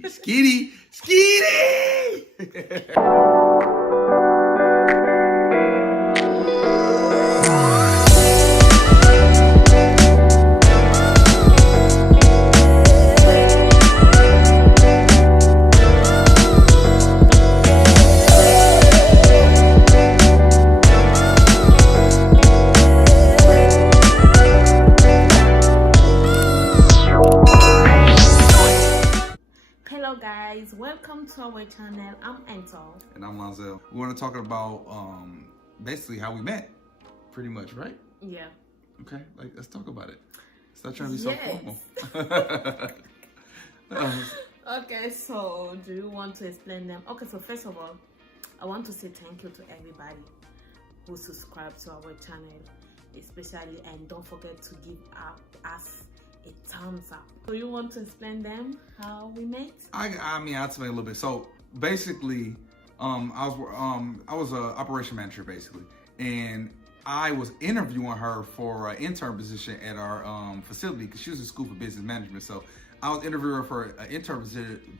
She's Skeety. Skeety! Hello guys, welcome to our channel. I'm Entel. And I'm Lonzel. We want to talk about basically how we met, pretty much, right? Yeah. Okay, like let's talk about it. Stop trying to be so formal. Okay, so do you want to explain them? Okay, so first of all, I want to say thank you to everybody who subscribed to our channel, especially, and don't forget to give us a thumbs up. So you want to explain them how we met? I mean, I'll explain a little bit. So basically, I was a operation manager basically, and I was interviewing her for an intern position at our facility because she was in school for business management. So I was interviewing her for an intern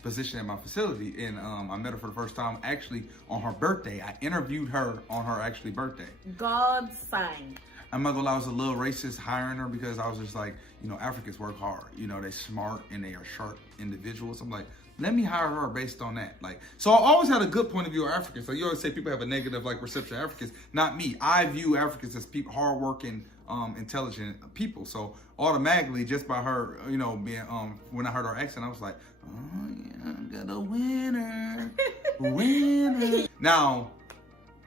position at my facility, and I met her for the first time actually on her birthday. I interviewed her on her actually birthday. God sign. I'm not gonna lie, I was a little racist hiring her because I was just like, you know, Africans work hard. You know, they're smart and they are sharp individuals. I'm like, let me hire her based on that. Like, so I always had a good point of view of Africans. So you always say people have a negative like perception of Africans. Not me. I view Africans as people, hardworking, intelligent people. So automatically, just by her, you know, being when I heard her accent, I was like, oh yeah, I got a winner, winner. Now,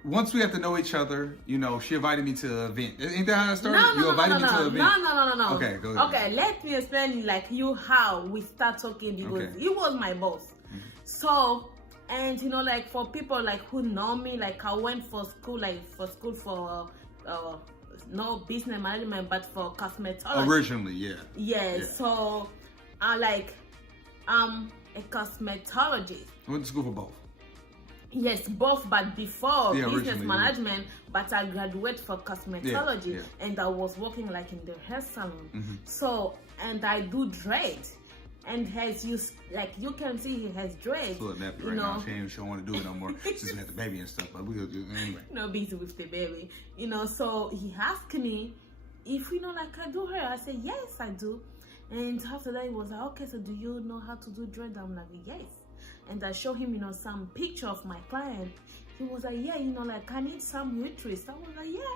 once we have to know each other, you know, she invited me to an event. Ain't that how it started? No, you invited me to an event. No. Okay, go ahead. Okay, let me explain like you how we start talking because Okay. he was my boss. Mm-hmm. So, and you know, like for people like who know me, like I went for school for no business management, but for cosmetology. Originally, yeah. Yeah. So, I'm a cosmetologist. I went to school for both. Yes, both, but before Yeah, business originally, management, but I graduated for cosmetology, Yeah. and I was working like in the hair salon. Mm-hmm. So, and I do dread, and has you like you can see he has dread. She's a little nappy you right know. now. She don't want to do it no more since we had the baby and stuff. But we'll do it anyway. No busy with the baby, you know. So he asked me if like I do hair. I said yes, I do. And after that, he was like, okay, so do you know how to do dread? I'm like, yes. And I showed him, some picture of my client. He was like, yeah, like I need some waitress. I was like, yeah,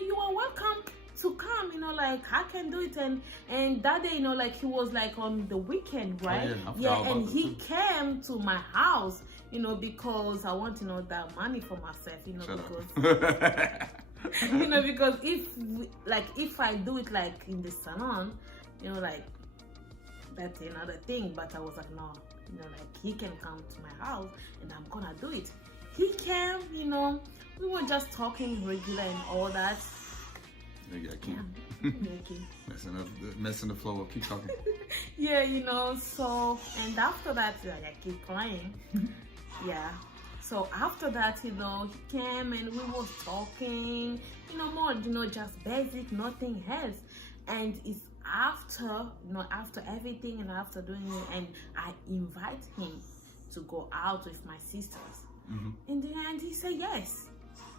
you are welcome to come, like I can do it. And that day, like he was like on the weekend, right? Oh, yeah, And he came to my house, because I want, that money for myself, because because if I do it like in the salon, like that's another thing. But I was like, no, like he can come to my house and I'm gonna do it. He came, we were just talking regular and all that. Yeah, keep Okay. messing the flow up. Keep talking. Yeah, so, and after that, I keep crying. Yeah. So after that, he came and we was talking, more, just basic, nothing else. And it's after everything and after doing it, and I invite him to go out with my sisters. Mm-hmm. In the end, he said yes.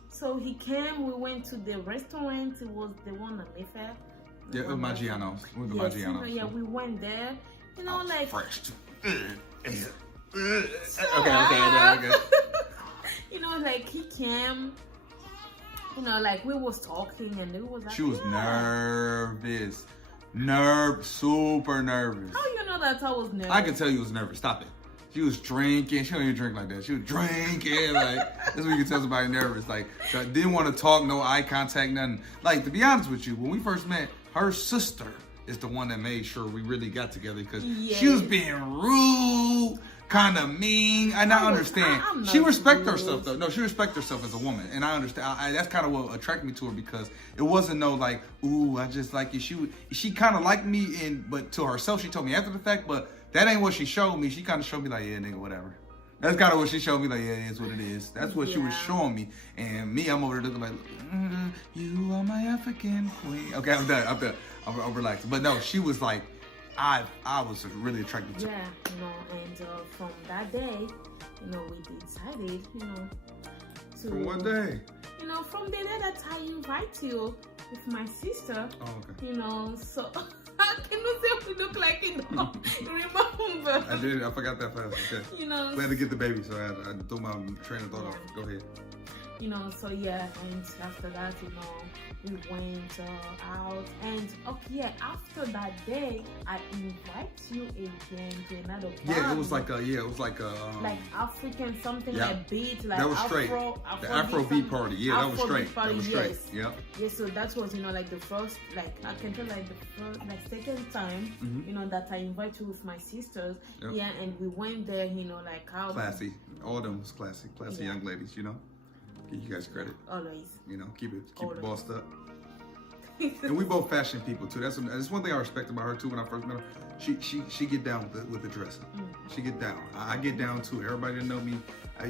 So he came, we went to the restaurant. It was the one on Mayfair. Yeah, Maggiano's. We went to Yes, Maggiano's. yeah, we went there. Like fresh too. Okay. Like he came. Like we was talking and it was like, She was nervous. Super nervous. How you know that I was nervous? I can tell you was nervous. Stop it. She was drinking. She don't even drink like that. She was drinking. Like, that's what you can tell somebody nervous. Like, didn't want to talk, no eye contact, nothing. Like, to be honest with you, when we first met, her sister is the one that made sure we really got together because she was being rude, kind of mean. And I understand. She respect herself, though. No, she respect herself as a woman. And I understand. That's kind of what attracted me to her because it wasn't no like, ooh, I just like you. She kind of liked me, but to herself, she told me after the fact, but that ain't what she showed me. She kind of showed me like, yeah, nigga, whatever. That's kind of what she showed me, like, yeah, it is what it is. That's what she was showing me. And me, I'm over there looking like, you are my African queen. Okay, I'm done. I'm relaxed. But no, she was like, I was really attracted to. Yeah, and from that day, we decided, to. From what day? From the day that I invite you with my sister. Oh, okay. So how can you say we look like remember? I did. I forgot that fast. Okay. We had to get the baby, so I threw my train of thought off. Go ahead. So yeah, and after that, we went out, and after that day, I invite you again to another bar. Yeah, it was like like African something like beat, like that was Afro, straight. The Afrobeat party, that was straight. Party, that was straight. Yes. Yeah. Yeah, so that was like the first, like I can tell like the first, like second time, that I invite you with my sisters. Yep. Yeah, and we went there, like how classy. All of them was classy young ladies. Give you guys credit. Always. Keep it bossed up. And we both fashion people too. That's one thing I respect about her too. When I first met her, she get down with the dressing. She get down. I get down too. Everybody that know me, we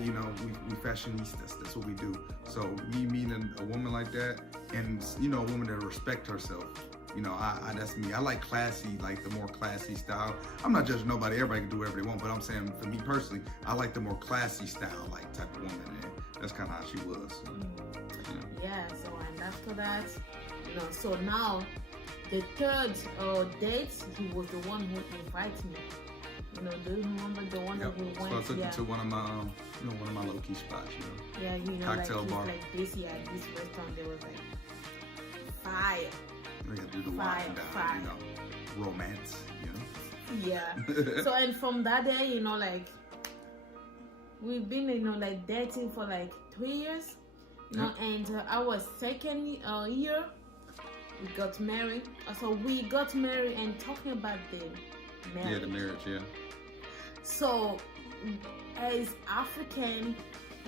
fashionistas. That's what we do. So me meeting a woman like that, and a woman that respect herself. That's me. I like classy, like the more classy style. I'm not judging nobody. Everybody can do whatever they want, but I'm saying for me personally, I like the more classy style, like type of woman. And that's kind of how she was. So, Yeah. So and after that, so now the third date, he was the one who invited me. Do you remember the one that we went? So I took you to one of my, one of my low key spots. Yeah, cocktail bar. Like this restaurant, there was like fire. We gotta do the wine down, romance, Yeah. So and from that day, like we've been, like dating for like 3 years, and our second year we got married. So we got married, and talking about the marriage. Yeah, the marriage, yeah. So as African,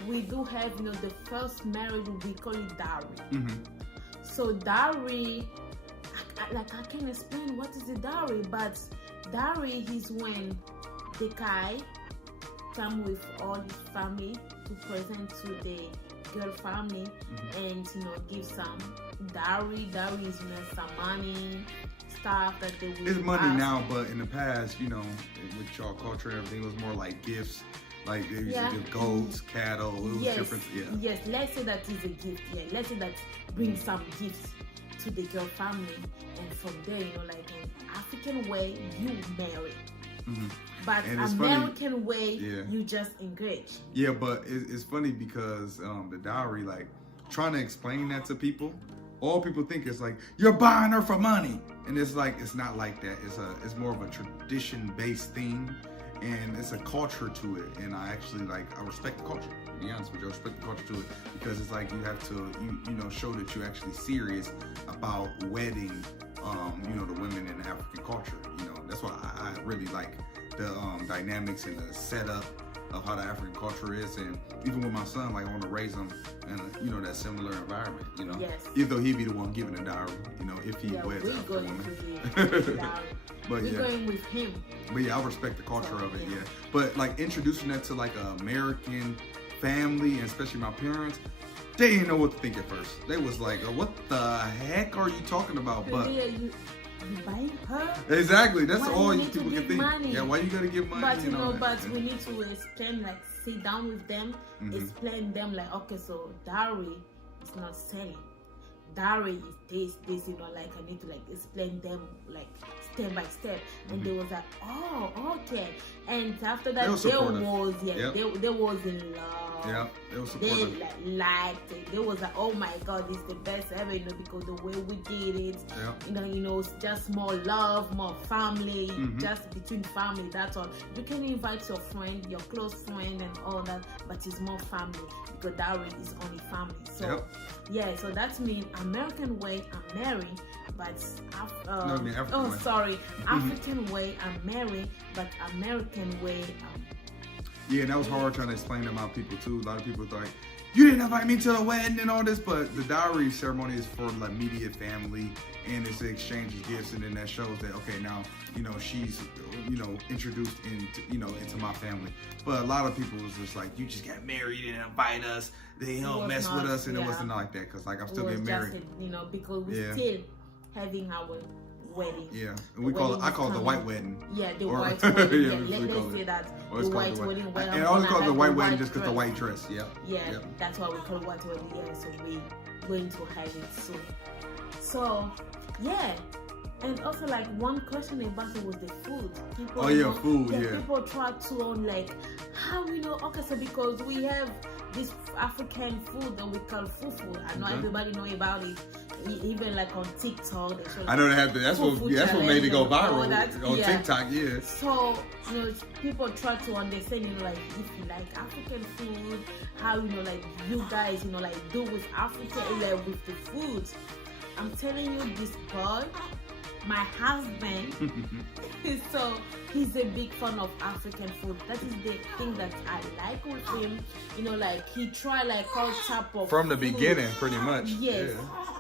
we do have, the first marriage, we call it dowry. So dowry, I can't explain what is the dowry, but dowry is when the guy come with all his family to present to the girl family, and give some dowry. Dowry is some money, stuff that they will. It's money ask. now, but in the past, with y'all culture and everything, it was more like gifts. Like they used to give goats, cattle. It was different. Yeah. Yes, let's say that is a gift. Yeah, let's say that brings some gifts to the girl family, and from there, like in African way, you marry. But American way, you just engage. Yeah, but it's funny because the dowry, like trying to explain that to people, all people think is like you're buying her for money, and it's like it's not like that. It's more of a tradition-based thing, and it's a culture to it. And I actually I respect the culture. To be honest with you, I respect the culture to it because it's like you have to show that you're actually serious about wedding. The women in the African culture. That's why I really like the dynamics and the setup of how the African culture is, and even with my son, I want to raise him in that similar environment. Yes. Even though he'd be the one giving the dowry, if he weds out the woman. But we're going with him. But yeah, I respect the culture of it. Yeah. But introducing that to an American family, and especially my parents, they didn't know what to think at first. They was like, what the heck are you talking about? But you buying her? Exactly. That's all you people can think. Money? Yeah, why you gotta give money? But we need to explain, sit down with them, explain them okay, so dowry is not selling. Dowry is this, I need to explain them step by step. And they was like, oh, okay. And after that, they was in love. Yeah, they was supportive. They liked it. They was like, oh my God, this is the best ever, because the way we did it, it's just more love, more family, just between family, that's all. You can invite your friend, your close friend and all that, but it's more family, because dowry is only family. So, so that means American way, I'm married, but African way. Sorry, African way, I'm married, but American way, yeah, and that was hard trying to explain to my people too. A lot of people thought, you didn't invite me to the wedding and all this, but the dowry ceremony is for immediate family, and it's the exchange of gifts, and then that shows that now she's introduced into my family. But a lot of people was just like, you just got married, you didn't invite us, they don't mess with us, and it wasn't like that because I'm still getting married. Just, because we're still having our wedding. Yeah, and we call it. I call it the white wedding. Yeah, the Or- white wedding. Yeah, Yeah, we call let's it. say that. Or it's The called white the wedding. Where And I'm I always gonna call it the have white wedding just because dress. the white dress. Yeah. Yeah, Yep. that's why we call it white wedding. Yeah, so we going to have it soon. So yeah. And also, like, one question about it was the food. People, Oh, yeah, food, yeah. People try to like, how you know? Okay, so because we have this African food that we call fufu. I know everybody know about it. Even like on TikTok, they show. Like, I know they have to. That's what made it go viral on TikTok. Yeah. So people try to understand, like, if you like African food, how like you guys, like do with Africa, like with the food. I'm telling you, this boy, my husband, so he's a big fan of African food. That is the thing that I like with him. Like he try like all type of From the food. beginning, pretty much. Yes, Yeah.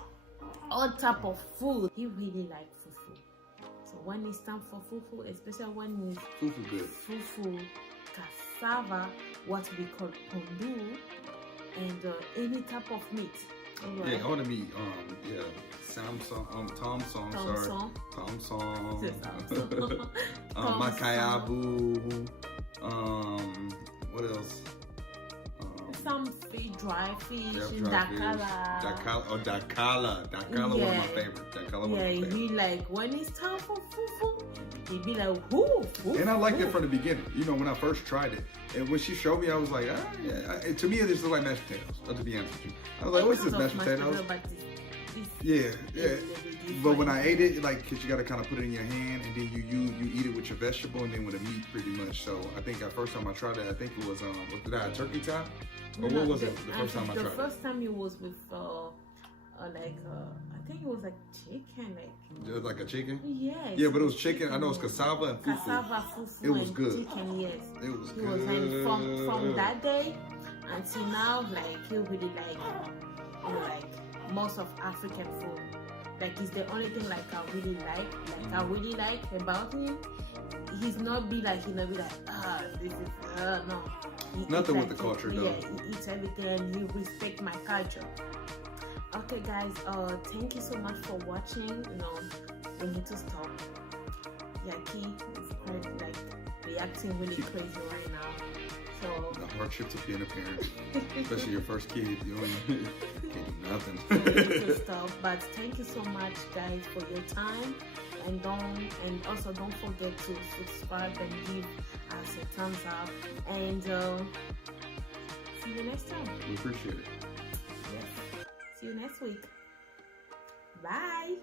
all type of food. He really like fufu. So when it's time for fufu, especially when it's Fufu good. fufu, cassava, what we call pondu, and any type of meat. Yeah, all the meat. Yeah. Tom Song. Makayabu. What else? Some fish, dry fish, Dakala. Dakala. Dakala, one of my favorites. Yeah, he like when it's time for fufu, he be like, whoo. And I liked it from the beginning. When I first tried it, and when she showed me, I was like, yeah. To me, it just looked like mashed potatoes. To be honest with you, I was like, what's this mashed potatoes? Yeah. But when I ate it, like, cause you gotta kind of put it in your hand, and then you eat it with your vegetable, and then with the meat, pretty much. So I think the first time I tried it, I think it was did I have turkey top? Or what was it? The first time I tried it. The first time it was with I think it was like chicken, like. It was like a chicken. Yes. Yeah, but it was chicken. I know it's cassava and fufu. Cassava, fufu, it was and good. Chicken, yes. It was He good. was from that day until now, like he really like most of African food. Like it's the only thing like I really like about him. He's not be like this is no. Nothing with the culture though. Yeah, he eats everything. He respect my culture. Okay, guys. Thank you so much for watching. We need to stop. Yaki is quite like reacting really crazy right now. So the hardships of being a parent, especially your first kid, you can't do nothing. So we need to stop. But thank you so much, guys, for your time. And also don't forget to subscribe and give us a thumbs up. And see you next time. We appreciate it. Yes. See you next week. Bye.